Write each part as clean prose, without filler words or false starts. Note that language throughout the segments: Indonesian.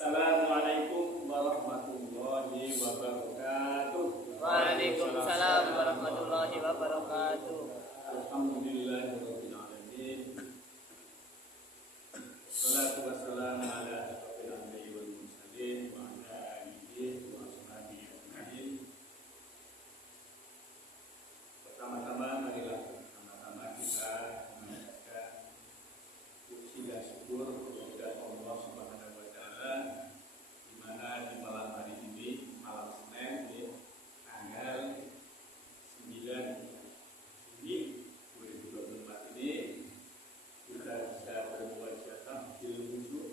Assalamualaikum warahmatullahi wabarakatuh. Waalaikumsalam warahmatullahi wabarakatuh. Alhamdulillahirabbil alamin. Wassalatu wassalamu ala asyrofil anbiya'i wal mursalin wa ala alihi wa ashabihi ajmain. Pertama-tama marilah sama-sama kita mengucapkan puji dan syukur kepada Allah Subhanahu wa taala, di mana di malam hari ini, malam Senin, tanggal 9 Juni 2024 ini kita bisa bermuajah bil wudhu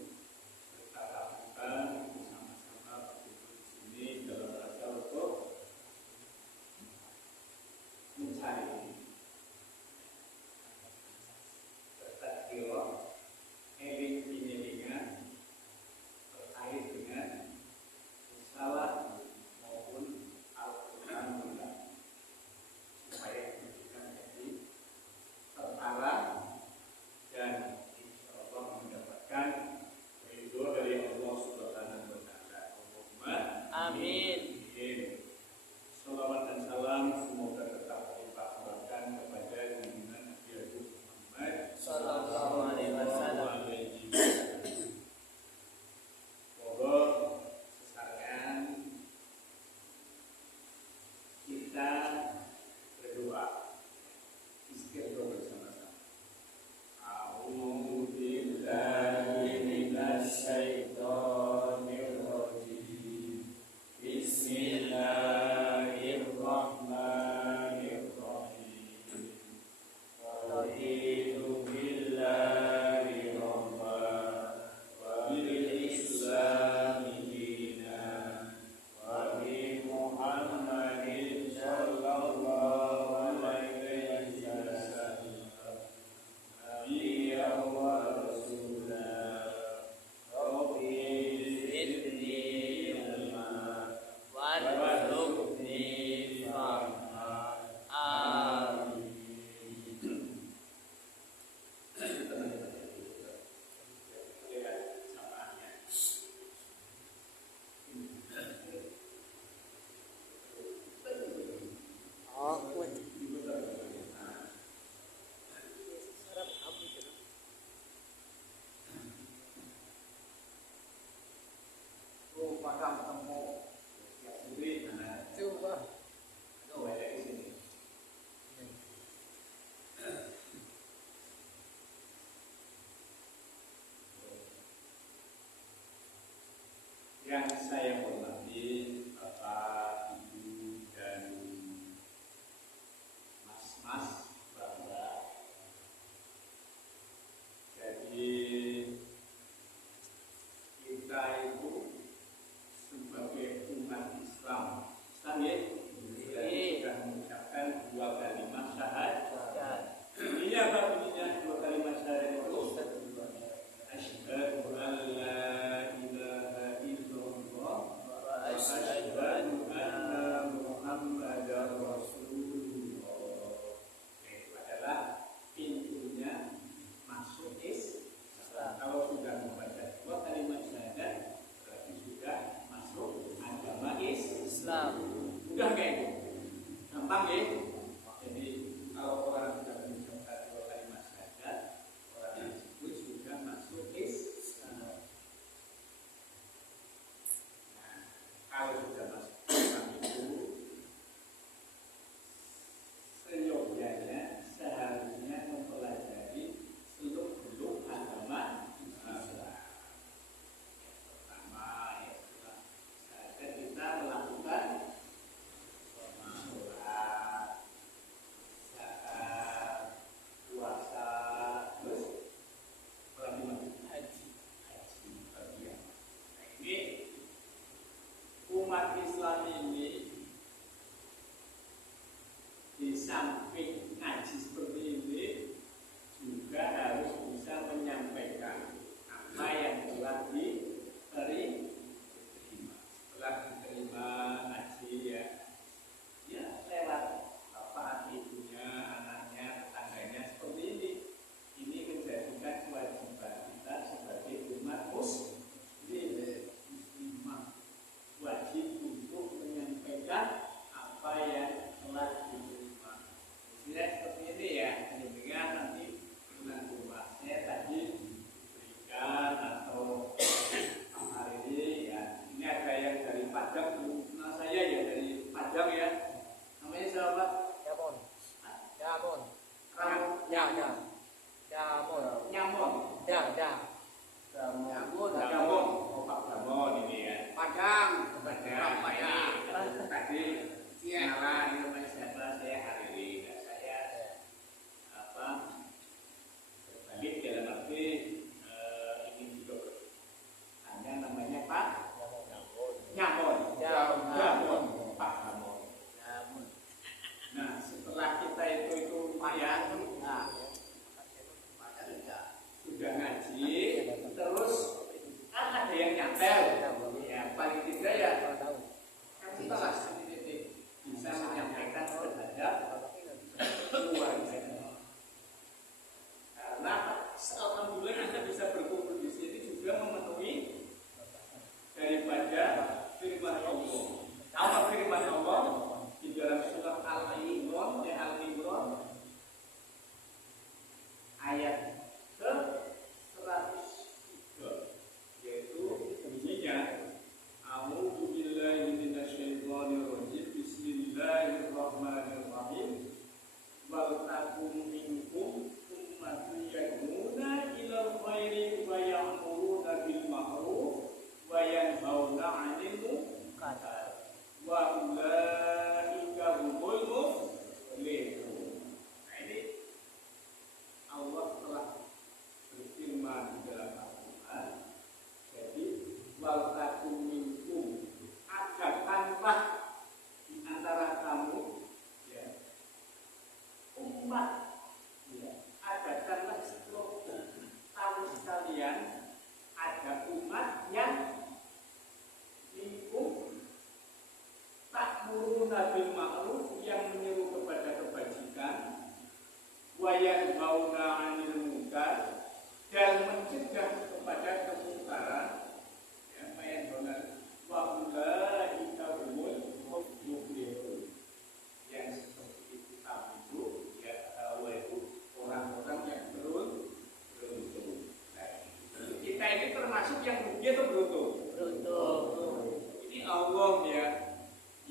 Allah ya,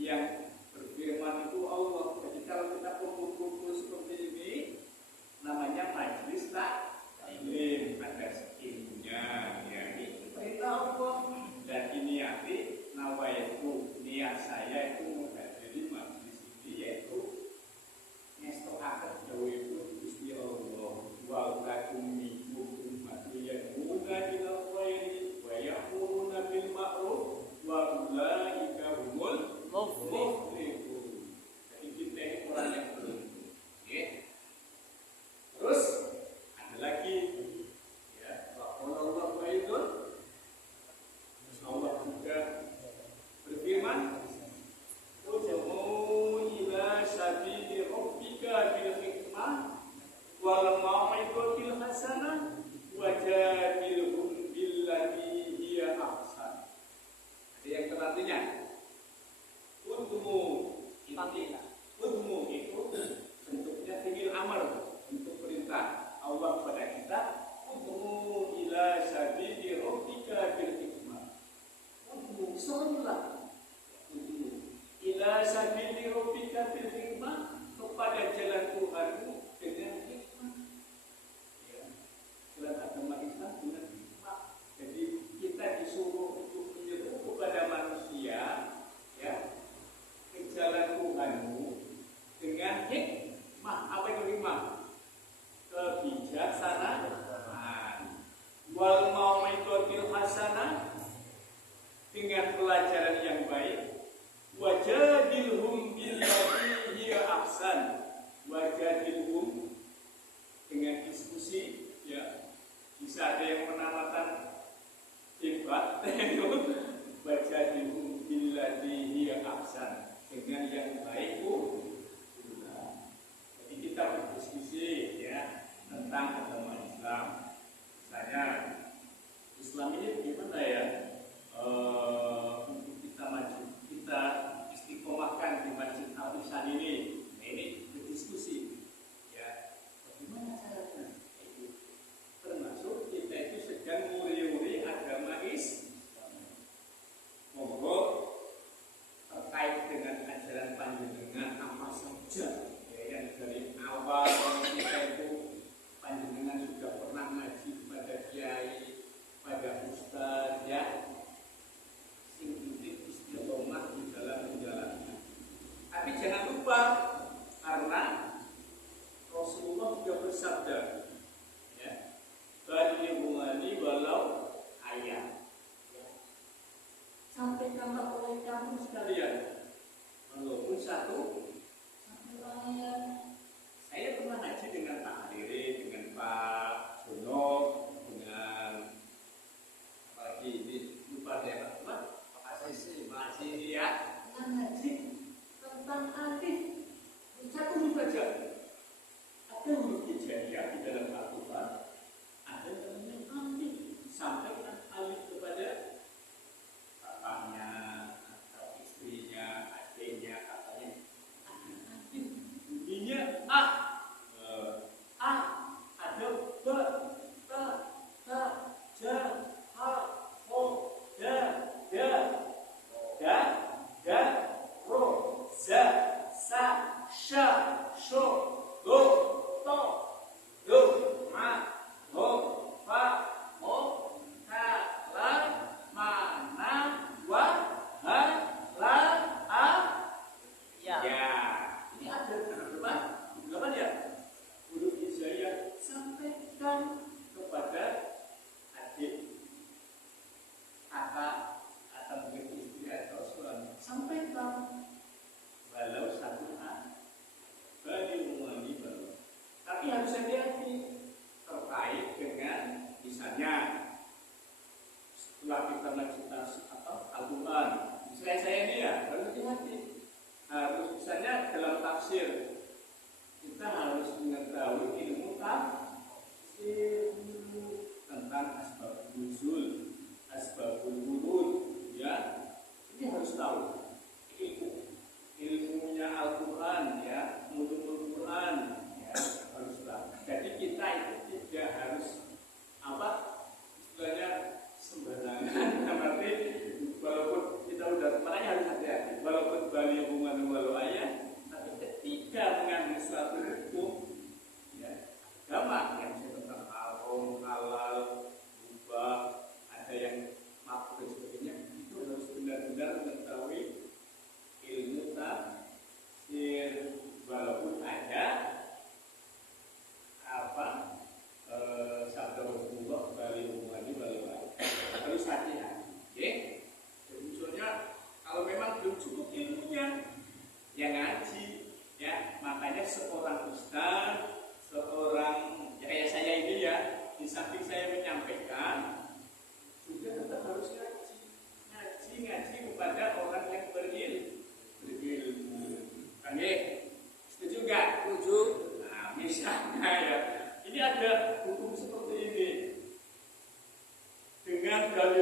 yang berfirman itu Allah. Jadi kalau kita kumpul-kumpul seperti ini, namanya majelis taklim, ada ilmunya ya, ini perintah Allah. Dan ini arti nawaitu, niat saya itu menghadiri majelis ini, yaitu ngestokaken dawa itu Gusti Allah. Wa lakum minkum ummatun yad'una ila khairi wa ya'muruna bil ma'ruf wa ulaika humul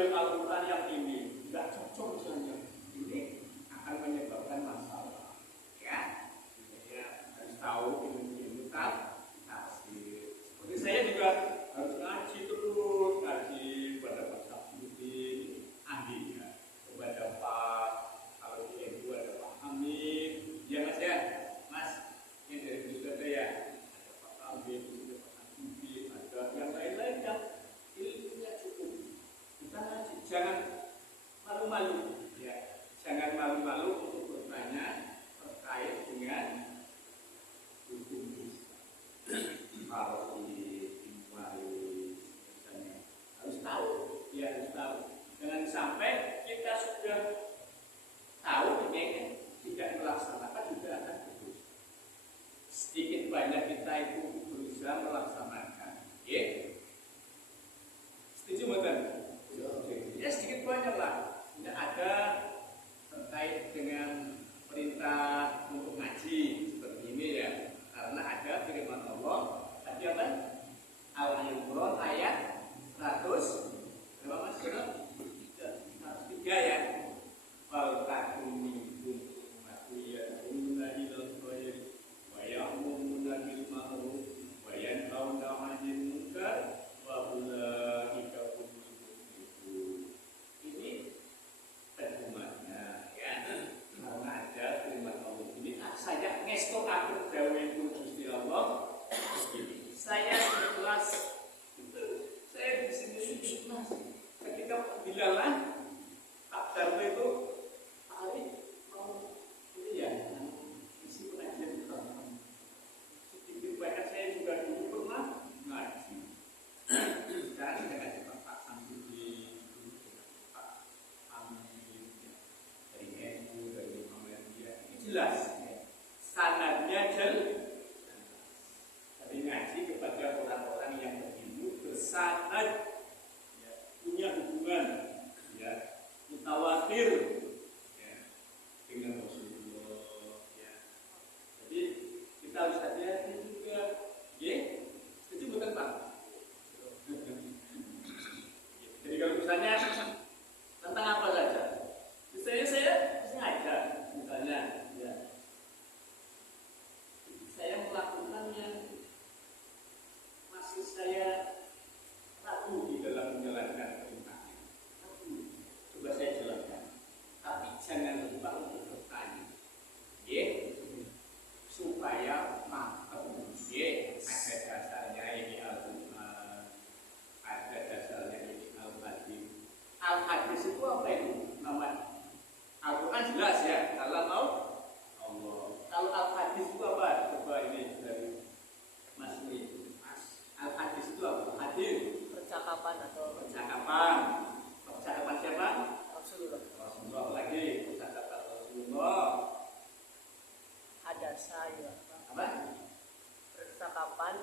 mengambil Al-Quran yang ini nggak cocok misalnya, ini akan menyebabkan masalah. Ya, harus tahu ilmu tafsir. Seperti saya juga harus ngaji terus, ngaji pada Pak Sabdudin, ahli ya, kepada Pak, kalau di NU ada Pak Hamid, ya Mas ya, Mas, ini dari Ustaz ya, ada Pak Hamid, ada Pak Sabdudin, ada yang lain-lain yang ilmunya cukup. Kita ngaji, jangan malu-malu, ya, jangan malu-malu untuk bertanya terkait dengan hukum Islam. Kalau misalnya harus tahu, ya harus tahu. Jangan sampai kita sudah tahu ini tidak melaksanakan juga akan berdosa. Sedikit banyak kita itu berusaha melaksanakan. Ya, setuju bukan? Ya sedikit banyak lah. Tidak ada terkait dengan perintah untuk ngaji seperti ini ya. Karena ada firman Allah. Tadi apa? Al-Imran ayat 100 berapa Mas? 103 ya. Wal takum minkum ummiyatun ilal khair wa ya'muruna bil ma'ruf wa yanhauna 'anil munkar wa ulaika humul muflihun. Ini pedomannya ya. Karena ada firman Allah. Ini saya ngesto aku dawuh itu Gusti Allah. Saya ikhlas. Saya di sini ikhlas. Ketika bilalah Pak Darto itu Pak Ali mau ini ya isi pengajian kita. Sedikit banyak saya juga dulu pernah ngaji. Sekarang saya ngaji Pak Samsudi, Pak Amin dari NU, dari Muhammadiyah. Ini jelas. Sanadnya jelas. Ngaji kepada orang-orang yang berilmu bersanad, ya, punya hubungan, ya, mutawatir, ya, dengan Rasulullah, ya. Jadi kita harus hati-hati juga, ya. Setuju bukan Pak? Jadi kalau misalnya tentang apa saja, misalnya saya sengaja, misalnya, ya, saya melakukan yang saya ragu di dalam menjalankan perintah. Coba saya jelaskan. Tapi jangan lupa untuk bertanya. Ya, supaya paham. Ya, ada dasarnya ini Al-Quran, ada dasarnya ini Al-Hadis. Al-Hadis itu apa itu? Nama Al-Quran jelas ya. Kalau mau Allah. Kalau Al-Hadis itu apa? Coba ini dari Mas Lee. Al-Hadis itu apa? Hadis Percakapan atau percakapan. Percakapan siapa? Rasulullah. Rasulullah lagi. Percakapan Rasulullah. Ada saya. Apa? Percakapan.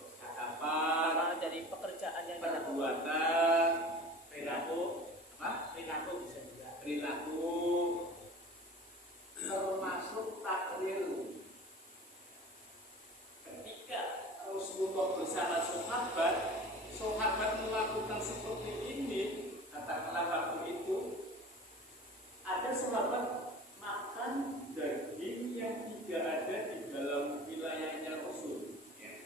Percakapan. Dari pekerjaan yang perbuatan. perilaku. Apa? Perilaku bisa juga. Perilaku. Termasuk takrir. Rasulullah bersama sahabat melakukan seperti ini, katakanlah waktu itu ada sahabat makan daging yang tidak ada di dalam wilayahnya Rasul. Ya.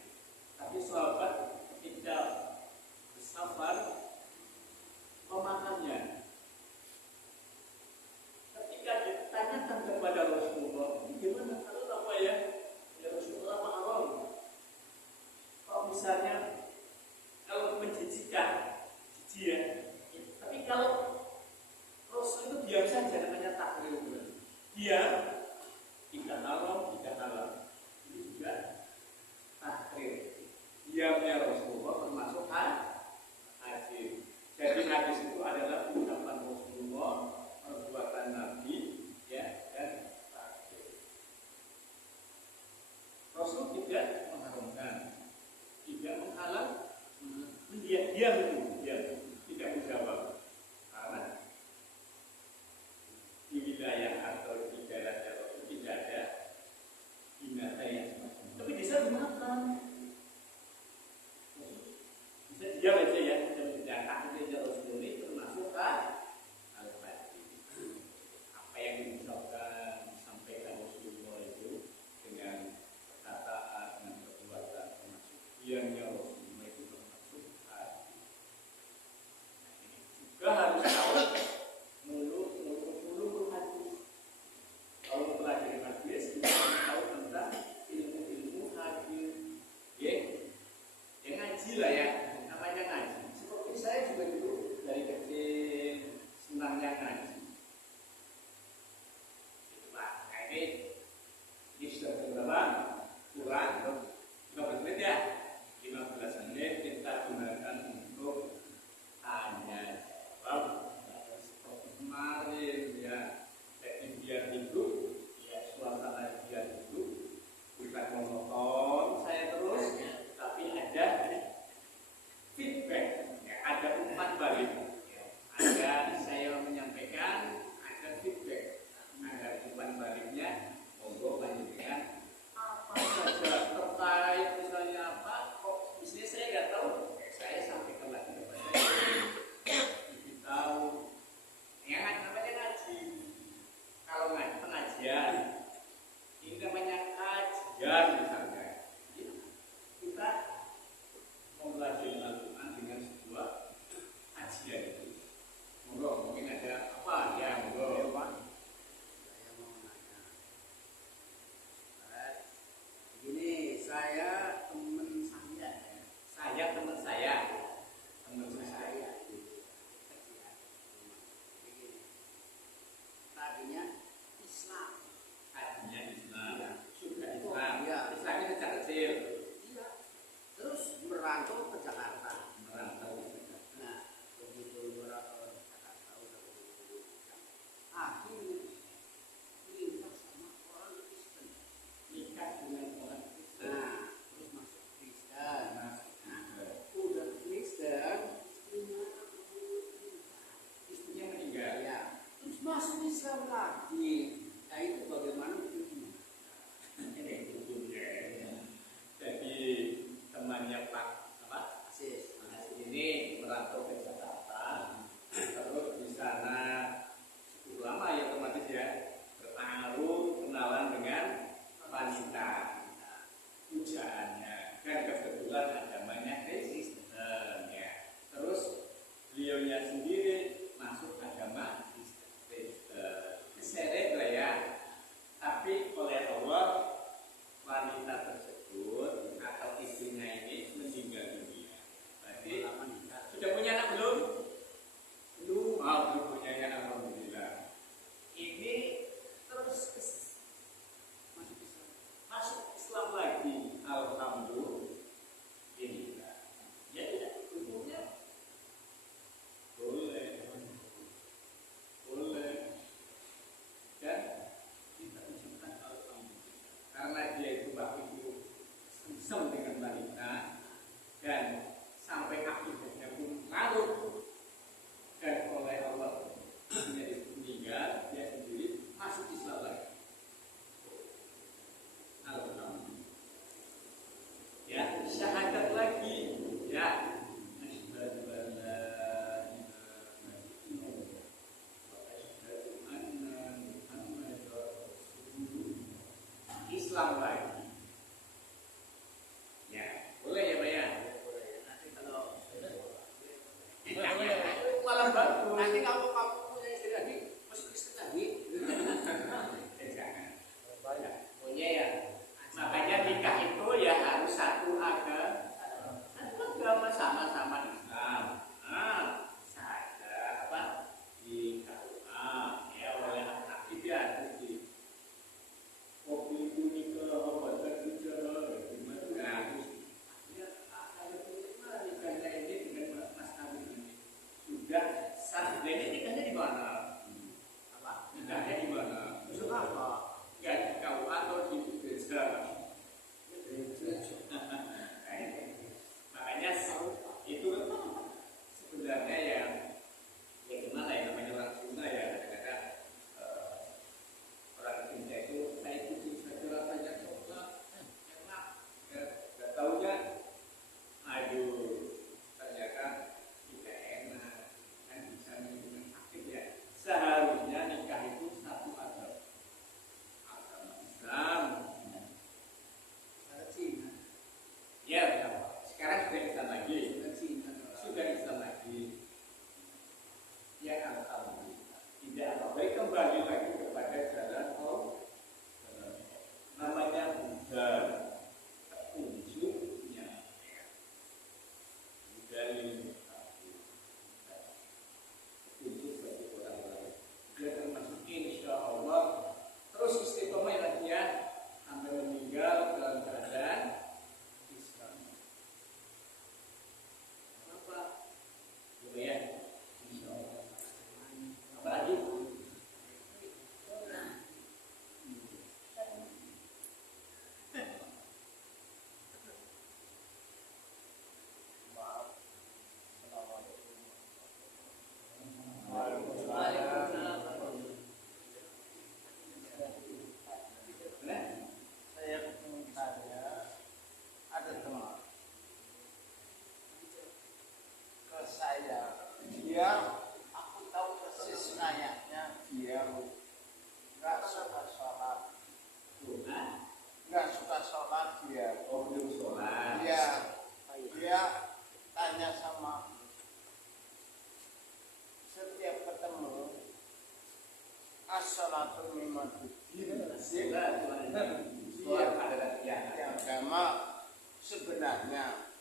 masuk Islam lagi. Nah itu bagaimana itu? Ini hukumnya. Jadi temannya Pak Asis. ini merantau ke Jakarta, terus di sana cukup lama ya otomatis ya berpengaruh kenalan dengan wanita. Pujaannya kan kebetulan agamanya Kristen ya. Terus beliaunya sendiri masuk agama Kristen. Keseret lah ya. Tapi oleh Allah wanita tersebut atau istrinya ini meninggal dunia. Berarti sudah punya anak belum? Belum. Belum punya anak, alhamdulillah. Ini terus masuk Islam lagi, alhamdulillah. Ya tidak, hukumnya boleh, dan kita ucapkan alhamdulillah karena dia itu waktu itu sem dengan wanita dan sampai akibatnya pun larut dan oleh Allah menjadi meninggal, dia sendiri masuk Islam lagi. Alhamdulillah. Ya, syahadat lagi. Ya. Asyhadu an la ilaha illallah wa asyhadu anna Muhammadar Rasulullah. Islam lagi. Ya, boleh ya, Pak ya? Nanti kalau Malah bagus. nanti kalau kamu punya istri lagi, masuk Kristen lagi. Jangan. Punya ya. Makanya nikah itu ya harus satu agama sama-sama Islam. Saja apa di KUA ya oleh aktif ya harus di kopi kuning ke obat kerja gimana harus ya ada punya nikahnya ini dengan Mas Amin ini sudah sah. Ini nikahnya di mana? Apa? Nikahnya di mana? Suka apa? Ya di KUA atau di gereja? Makanya itu sebenarnya ya gimana ya namanya orang Sunda ya kadang-kadang orang Sunda itu saya kucing saja rasanya coklat enak ya nggak taunya aduh ternyata tidak enak kan bisa menimbulkan sakit ya. Seharusnya nikah itu satu agama Islam. Ada Cina. Ya, sekarang sudah Islam lagi. Ada Cina. Sudah Islam lagi. Ya, alhamdulillah. Tidak apa-apa. Kembali lagi kepada jalan Allah. Namanya Buddha. Petunjuknya. Buddha ini petunjuk bagi orang lain. Dia termasuk insya Allah. Terus istiqomah lagi ya. Sampai meninggal dalam keadaan Islam. Apa? Gitu ya. Insya Allah. Apa lagi? Benar? Saya bertanya, ada teman ke saya, dia aku tahu persis kayaknya dia nggak suka sholat, nggak suka sholat dia. Oh, belum sholat. Dia tanya sama aku, setiap ketemu as-sholatu mimaduddin. Sholat adalah Di agama sebenarnya,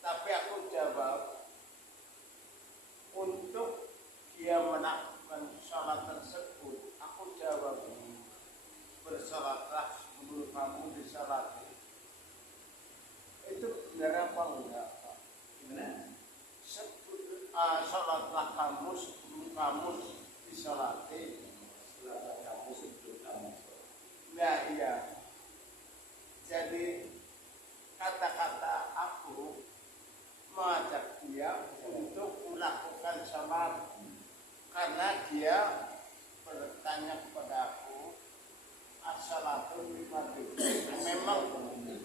tapi aku jawab untuk dia melakukan sholat tersebut, aku jawab bersolatlah sebelum kamu disolati. Itu benar apa enggak, Pak? Gimana? Sholatlah kamu sebelum kamu disolati. Sholat kamu sebelum kamu sholat. Nah iya. Jadi kata-kata aku mengajak dia untuk melakukan sholat karena dia bertanya kepada aku, as-salatu mi'atun.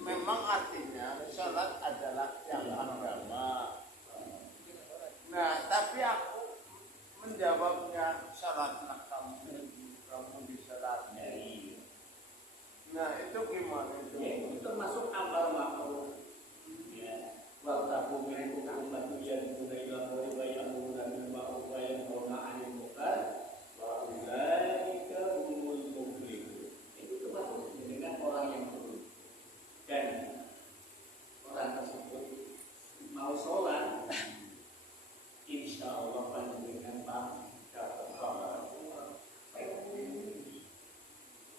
Memang artinya salat adalah yang agama. Nah, tapi aku menjawabnya salatlah kamu disalati. Nah, itu gimana itu? Ya, itu termasuk amal makruh. Ya, wa tabu minkum ummatu yad'una ila khairin wa ya'muruna bil ma'ruf wa yanhauna 'anil munkar wa ulaika humul muflihun. Itu termasuk dengan orang yang beruntung. Dan orang tersebut mau sholat, insya Allah panjenengan dapat pahala.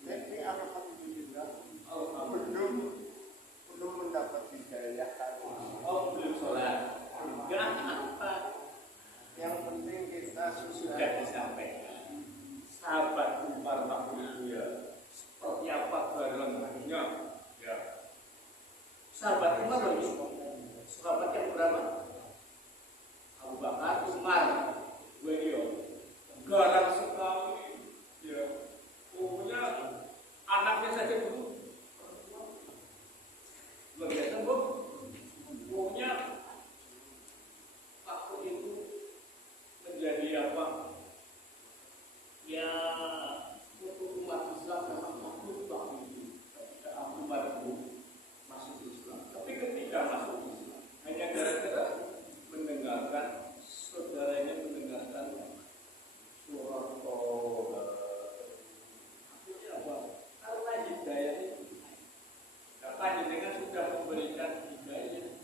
Jadi alhamdulillah belum mendapat hidayah tadi. Oh, belum sholat. Enggak apa. Yang penting kita Sudah disampaikan. Sahabat Umar Makhluk ya, seperti apa barangnya? Ya. Sahabat Umar loh, sahabat yang berapa? Abu Bakar, Umar, beliau garang sekali. Ya, pokoknya anaknya saja dulu. Luar biasa, Bu. Pokoknya waktu itu menjadi apa? Ya, untuk umat Islam memang makhluk waktu itu ketika Abu Bakar masuk Islam. Tapi ketika masuk Islam, hanya gara-gara mendengarkan saudaranya mendengarkan surah Toba. Artinya apa? Karena hidayah itu, panjenengan sudah memberikan hidayah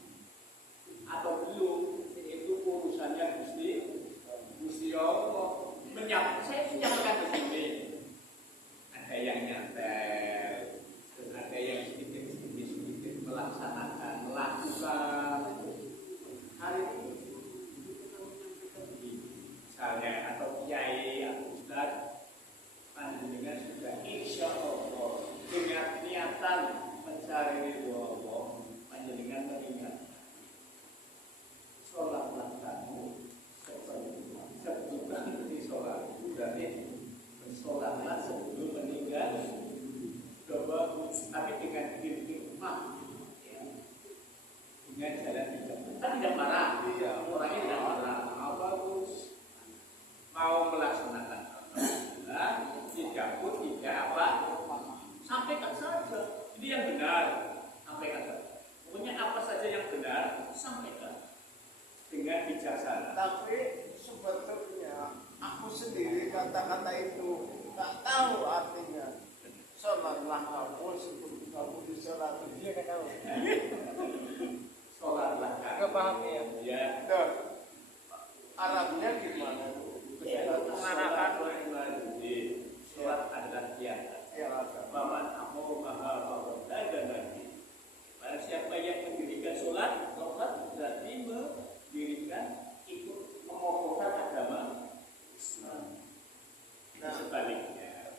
atau belum, itu urusannya Gusti Allah. Saya menyampaikan begini, ada yang nyantel, ada yang sedikit melaksanakan, melakukan. Hari ini misalnya atau kiai atau ustaz, panjenengan sudah insya Allah dengan niatan mencari ridho Allah, panjenengan mengingat sholatlah kamu seperti sholat itu berarti sholatlah sebelum meninggal. Coba tapi dengan hikmah, ya, dengan jalan bijak. Kita tidak marah, orangnya tidak marah. Bagus mau melaksanakan alhamdulillah, tidak pun tidak apa, sampaikan saja. Ini yang benar, sampaikan saja. Pokoknya apa saja yang benar, sampaikan dengan bijaksana. Tapi sebetulnya aku sendiri kata-kata itu tak tahu artinya. Sholatlah kamu sebelum kamu disolati. Dia nggak tahu. Sholatlah kamu. Nggak paham ya. Ya. Nah, Arabnya gimana? Mengarahkan sholat adalah kiamat. Ya, Paman aku maha pahala dan lagi. Barang siapa yang mendirikan sholat berarti mendirikan ikut mengokohkan agama Islam. Nah, sebaliknya,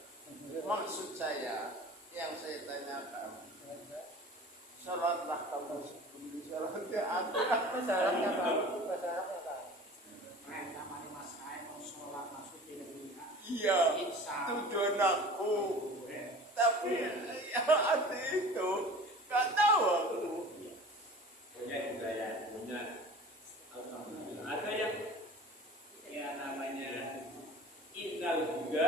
maksud saya yang saya tanyakan, sholatlah kamu sebelum disolati. Masalahnya apa? Masalahnya apa? Iya, tujuan aku. Tapi ya arti itu gak tahu aku. punya budaya, punya alhamdulillah. Ada yang namanya innal juga